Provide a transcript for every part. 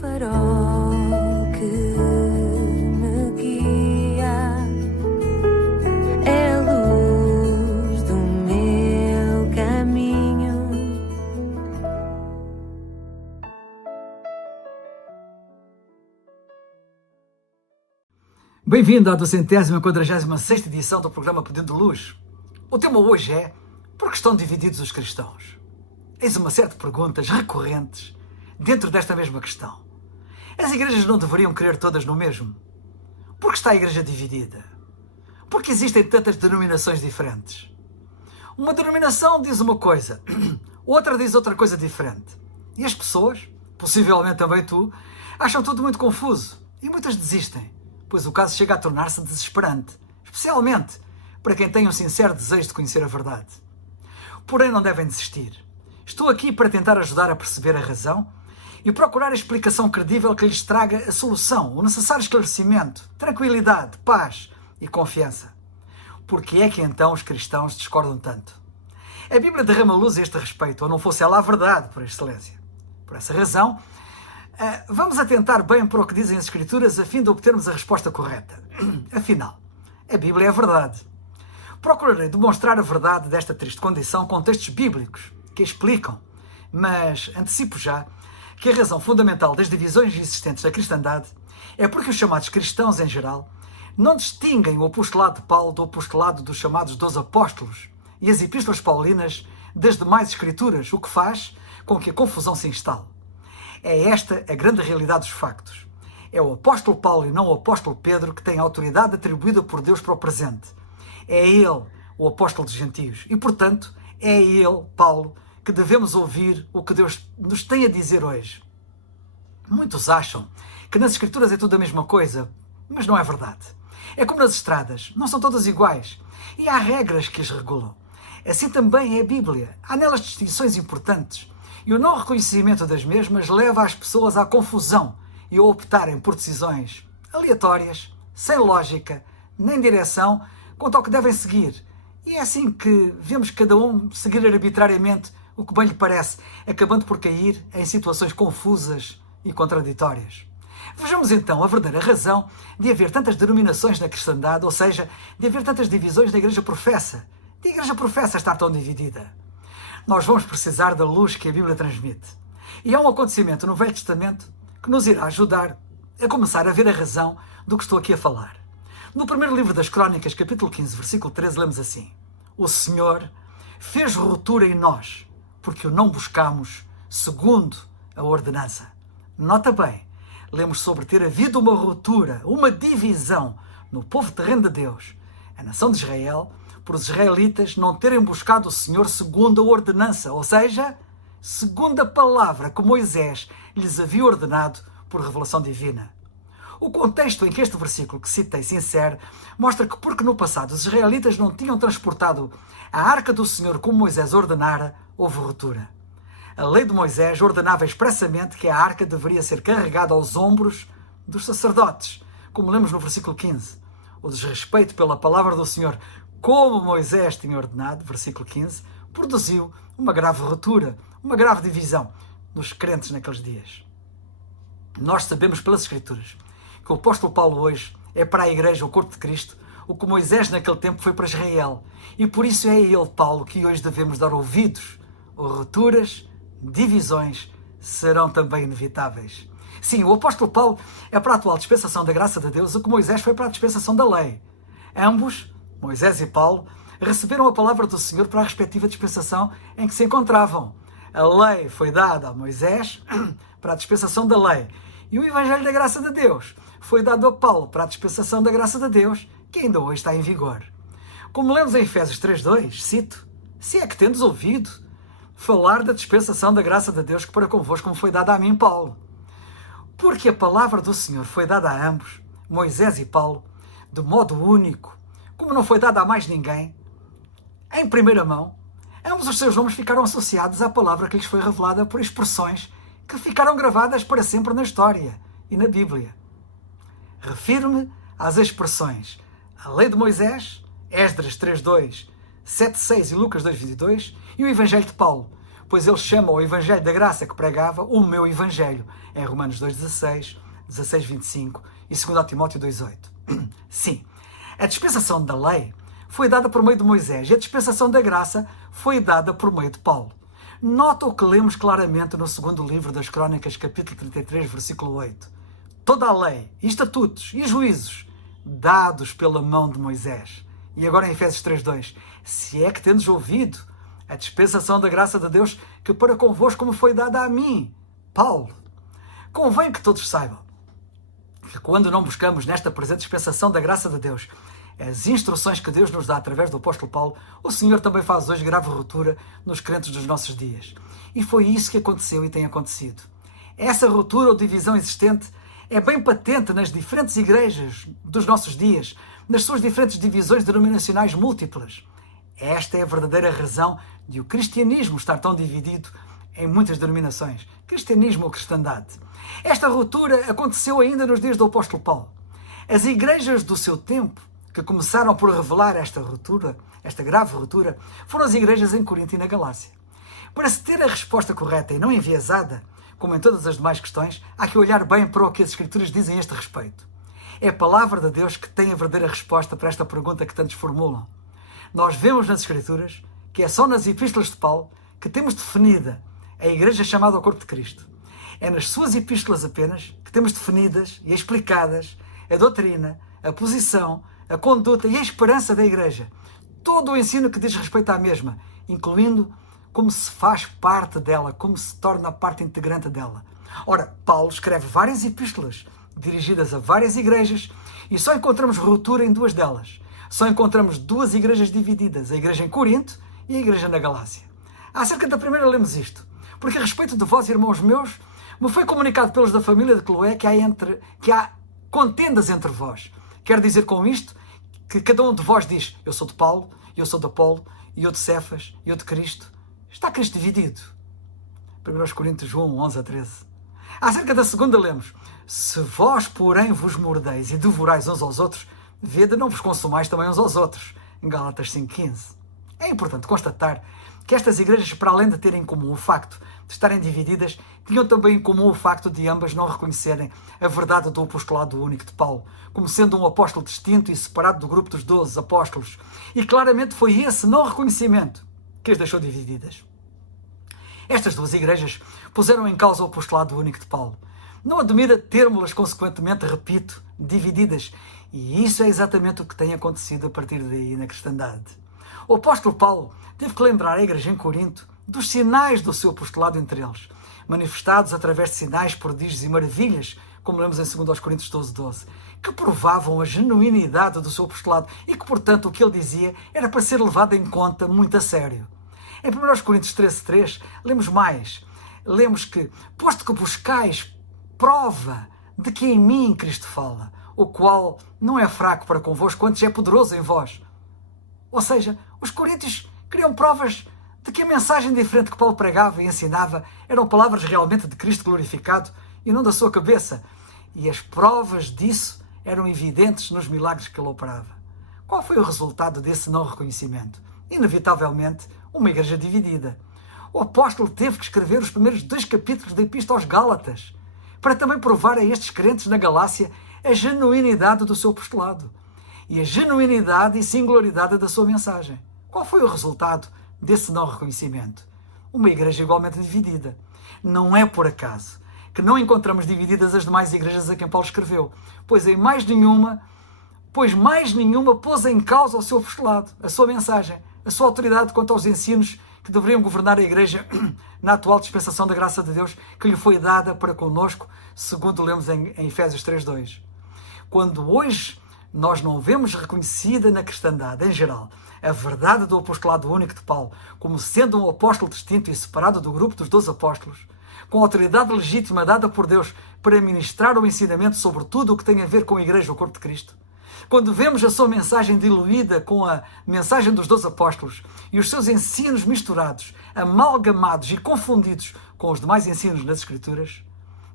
farol que me guia, é a luz do meu caminho. Bem-vindo à 246ª edição do programa Poder de Luz. O tema hoje é: por que estão divididos os cristãos? Eis uma série de perguntas recorrentes dentro desta mesma questão. As igrejas não deveriam crer todas no mesmo? Por que está a igreja dividida? Por que existem tantas denominações diferentes? Uma denominação diz uma coisa, outra diz outra coisa diferente. E as pessoas, possivelmente também tu, acham tudo muito confuso e muitas desistem, pois o caso chega a tornar-se desesperante, especialmente para quem tem um sincero desejo de conhecer a verdade. Porém, não devem desistir. Estou aqui para tentar ajudar a perceber a razão e procurar a explicação credível que lhes traga a solução, o necessário esclarecimento, tranquilidade, paz e confiança. Porque é que então os cristãos discordam tanto? A Bíblia derrama luz a este respeito, ou não fosse ela a verdade, por excelência. Por essa razão, vamos atentar bem para o que dizem as Escrituras a fim de obtermos a resposta correta. Afinal, a Bíblia é a verdade. Procurarei demonstrar a verdade desta triste condição com textos bíblicos que explicam, mas antecipo já que a razão fundamental das divisões existentes na cristandade é porque os chamados cristãos em geral não distinguem o apostolado de Paulo do apostolado dos chamados 12 apóstolos e as epístolas paulinas das demais escrituras, o que faz com que a confusão se instale. É esta a grande realidade dos factos. É o apóstolo Paulo e não o apóstolo Pedro que tem a autoridade atribuída por Deus para o presente. É ele o apóstolo dos gentios e, portanto, é ele, Paulo, que devemos ouvir o que Deus nos tem a dizer hoje. Muitos acham que nas Escrituras é tudo a mesma coisa, mas não é verdade. É como nas estradas, não são todas iguais e há regras que as regulam. Assim também é a Bíblia. Há nelas distinções importantes e o não reconhecimento das mesmas leva as pessoas à confusão e a optarem por decisões aleatórias, sem lógica, nem direção, quanto ao que devem seguir. E é assim que vemos cada um seguir arbitrariamente o que bem lhe parece, acabando por cair em situações confusas e contraditórias. Vejamos então a verdadeira razão de haver tantas denominações na cristandade, ou seja, de haver tantas divisões na Igreja professa, de a Igreja professa estar tão dividida. Nós vamos precisar da luz que a Bíblia transmite. E há um acontecimento no Velho Testamento que nos irá ajudar a começar a ver a razão do que estou aqui a falar. No primeiro livro das Crónicas, capítulo 15, versículo 13, lemos assim: O Senhor fez ruptura em nós, porque o não buscamos segundo a ordenança. Nota bem, lemos sobre ter havido uma ruptura, uma divisão no povo terreno de Deus, a nação de Israel, por os israelitas não terem buscado o Senhor segundo a ordenança, ou seja, segundo a palavra que Moisés lhes havia ordenado por revelação divina. O contexto em que este versículo que citei se insere mostra que porque no passado os israelitas não tinham transportado a arca do Senhor como Moisés ordenara, houve ruptura. A lei de Moisés ordenava expressamente que a arca deveria ser carregada aos ombros dos sacerdotes, como lemos no versículo 15. O desrespeito pela palavra do Senhor, como Moisés tinha ordenado, versículo 15, produziu uma grave ruptura, uma grave divisão nos crentes naqueles dias. Nós sabemos pelas Escrituras que o apóstolo Paulo hoje é para a Igreja, o corpo de Cristo, o que Moisés naquele tempo foi para Israel. E por isso é a ele, Paulo, que hoje devemos dar ouvidos. Rupturas, divisões serão também inevitáveis. Sim, o apóstolo Paulo é para a atual dispensação da graça de Deus o que Moisés foi para a dispensação da lei. Ambos, Moisés e Paulo, receberam a palavra do Senhor para a respectiva dispensação em que se encontravam. A lei foi dada a Moisés para a dispensação da lei e o Evangelho da graça de Deus foi dado a Paulo para a dispensação da graça de Deus, que ainda hoje está em vigor. Como lemos em Efésios 3:2, cito: Se é que tendes ouvido falar da dispensação da graça de Deus que para convosco como foi dada a mim, Paulo. Porque a palavra do Senhor foi dada a ambos, Moisés e Paulo, de modo único, como não foi dada a mais ninguém, em primeira mão, ambos os seus nomes ficaram associados à palavra que lhes foi revelada por expressões que ficaram gravadas para sempre na história e na Bíblia. Refiro-me às expressões a lei de Moisés, Esdras 3:2, 7:6 e Lucas 2:22 e o Evangelho de Paulo, pois ele chama o Evangelho da Graça que pregava o meu Evangelho, em Romanos 2,16, 16,25 e 2 Timóteo 2,8. Sim, a dispensação da lei foi dada por meio de Moisés e a dispensação da graça foi dada por meio de Paulo. Nota o que lemos claramente no segundo livro das Crónicas, capítulo 33, versículo 8. Toda a lei, e estatutos e juízos dados pela mão de Moisés. E agora em Efésios 3,2. Se é que tendes ouvido a dispensação da graça de Deus que para convosco como foi dada a mim, Paulo. Convém que todos saibam que quando não buscamos nesta presente dispensação da graça de Deus as instruções que Deus nos dá através do apóstolo Paulo, o Senhor também faz hoje grave ruptura nos crentes dos nossos dias. E foi isso que aconteceu e tem acontecido. Essa ruptura ou divisão existente é bem patente nas diferentes igrejas dos nossos dias, nas suas diferentes divisões denominacionais múltiplas. Esta é a verdadeira razão de o cristianismo estar tão dividido em muitas denominações. Cristianismo ou cristandade. Esta ruptura aconteceu ainda nos dias do apóstolo Paulo. As igrejas do seu tempo, que começaram por revelar esta ruptura, esta grave ruptura, foram as igrejas em Corinto e na Galácia. Para se ter a resposta correta e não enviesada, como em todas as demais questões, há que olhar bem para o que as Escrituras dizem a este respeito. É a palavra de Deus que tem a verdadeira resposta para esta pergunta que tantos formulam. Nós vemos nas Escrituras que é só nas epístolas de Paulo que temos definida a igreja chamada ao corpo de Cristo. É nas suas epístolas apenas que temos definidas e explicadas a doutrina, a posição, a conduta e a esperança da igreja. Todo o ensino que diz respeito à mesma, incluindo como se faz parte dela, como se torna parte integrante dela. Ora, Paulo escreve várias epístolas dirigidas a várias igrejas e só encontramos ruptura em duas delas. Só encontramos duas igrejas divididas, a igreja em Corinto e a igreja na Galácia. Acerca da primeira lemos isto, porque a respeito de vós, irmãos meus, me foi comunicado pelos da família de Cloé que há contendas entre vós. Quero dizer com isto que cada um de vós diz, eu sou de Paulo, eu sou de Apolo, e eu de Cefas, e eu de Cristo. Está Cristo dividido. 1 Coríntios 1, 11 a 13. Acerca da segunda lemos, se vós, porém, vos mordeis e devorais uns aos outros, vede, não vos consumais também uns aos outros. Em Gálatas 5,15. É importante constatar que estas igrejas, para além de terem em comum o facto de estarem divididas, tinham também em comum o facto de ambas não reconhecerem a verdade do apostolado único de Paulo, como sendo um apóstolo distinto e separado do grupo dos 12 apóstolos. E claramente foi esse não reconhecimento que as deixou divididas. Estas duas igrejas puseram em causa o apostolado único de Paulo. Não admira termos-las, consequentemente, repito, divididas. E isso é exatamente o que tem acontecido a partir daí na cristandade. O apóstolo Paulo teve que lembrar a igreja em Corinto dos sinais do seu apostolado entre eles, manifestados através de sinais, prodígios e maravilhas, como lemos em 2 Coríntios 12, que provavam a genuinidade do seu apostolado e que, portanto, o que ele dizia era para ser levado em conta muito a sério. Em 1 Coríntios 13,3, lemos mais. Lemos que, posto que buscais prova de que em mim Cristo fala, o qual não é fraco para convosco, antes é poderoso em vós. Ou seja, os coríntios queriam provas de que a mensagem diferente que Paulo pregava e ensinava eram palavras realmente de Cristo glorificado e não da sua cabeça. E as provas disso eram evidentes nos milagres que ele operava. Qual foi o resultado desse não reconhecimento? Inevitavelmente, uma igreja dividida. O apóstolo teve que escrever os primeiros 2 capítulos da Epístola aos Gálatas para também provar a estes crentes na Galácia a genuinidade do seu apostolado e a genuinidade e singularidade da sua mensagem. Qual foi o resultado desse não reconhecimento? Uma igreja igualmente dividida. Não é por acaso que não encontramos divididas as demais igrejas a quem Paulo escreveu, pois mais nenhuma pôs em causa o seu apostolado, a sua mensagem, a sua autoridade quanto aos ensinos que deveriam governar a igreja na atual dispensação da graça de Deus que lhe foi dada para conosco, segundo lemos em Efésios 3,2. Quando hoje nós não vemos reconhecida na cristandade, em geral, a verdade do apostolado único de Paulo, como sendo um apóstolo distinto e separado do grupo dos 12 apóstolos, com a autoridade legítima dada por Deus para ministrar o ensinamento sobre tudo o que tem a ver com a igreja, o corpo de Cristo, quando vemos a sua mensagem diluída com a mensagem dos 12 apóstolos e os seus ensinos misturados, amalgamados e confundidos com os demais ensinos nas Escrituras,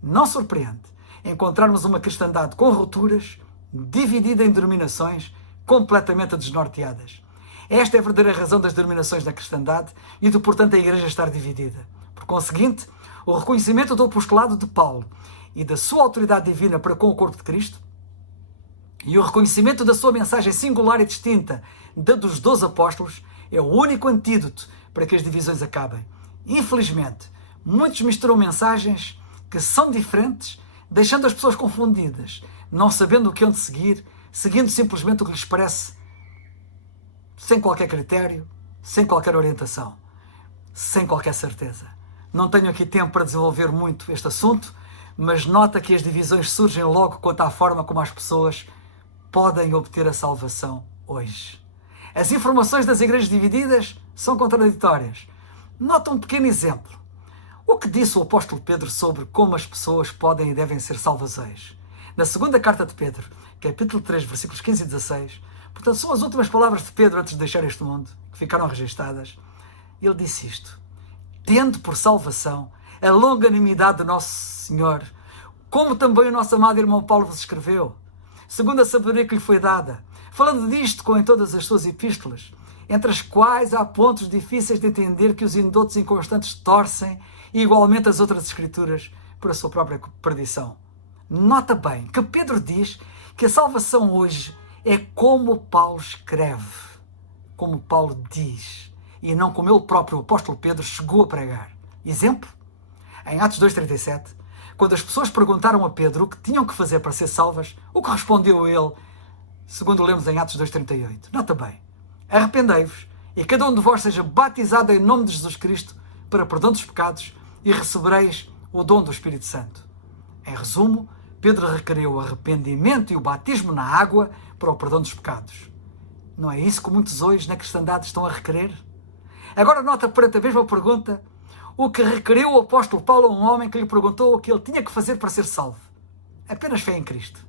não surpreende encontrarmos uma cristandade com rupturas, dividida em denominações, completamente desnorteadas. Esta é a verdadeira razão das denominações na cristandade e do portanto a Igreja estar dividida. Por conseguinte, o reconhecimento do apostolado de Paulo e da sua autoridade divina para com o corpo de Cristo e o reconhecimento da sua mensagem singular e distinta da dos 12 apóstolos é o único antídoto para que as divisões acabem. Infelizmente, muitos misturam mensagens que são diferentes, deixando as pessoas confundidas, não sabendo o que onde seguir, seguindo simplesmente o que lhes parece, sem qualquer critério, sem qualquer orientação, sem qualquer certeza. Não tenho aqui tempo para desenvolver muito este assunto, mas nota que as divisões surgem logo quanto à forma como as pessoas podem obter a salvação hoje. As informações das igrejas divididas são contraditórias. Nota um pequeno exemplo. O que disse o apóstolo Pedro sobre como as pessoas podem e devem ser salvas hoje? Na segunda carta de Pedro, capítulo 3, versículos 15 e 16, portanto são as últimas palavras de Pedro antes de deixar este mundo, que ficaram registadas. Ele disse isto: tendo por salvação a longanimidade de Nosso Senhor, como também o nosso amado irmão Paulo vos escreveu, segundo a sabedoria que lhe foi dada, falando disto com em todas as suas epístolas, entre as quais há pontos difíceis de entender que os indotos inconstantes torcem, e igualmente as outras escrituras, para a sua própria perdição. Nota bem que Pedro diz que a salvação hoje é como Paulo escreve, como Paulo diz, e não como ele próprio, o apóstolo Pedro, chegou a pregar. Exemplo? Em Atos 2,37, quando as pessoas perguntaram a Pedro o que tinham que fazer para ser salvas, o que respondeu ele, segundo lemos em Atos 2,38. Nota bem: arrependei-vos e cada um de vós seja batizado em nome de Jesus Cristo para perdão dos pecados e recebereis o dom do Espírito Santo. Em resumo, Pedro requeriu o arrependimento e o batismo na água para o perdão dos pecados. Não é isso que muitos hoje na cristandade estão a requerer? Agora nota perante a mesma pergunta o que requeriu o apóstolo Paulo a um homem que lhe perguntou o que ele tinha que fazer para ser salvo. Apenas fé em Cristo.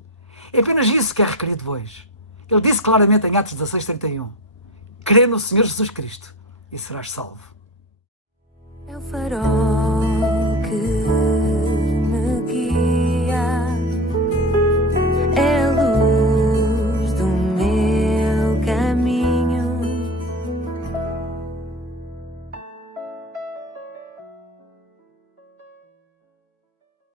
É apenas isso que é requerido hoje. Ele disse claramente em Atos 16:31: crê no Senhor Jesus Cristo e serás salvo. É o farol que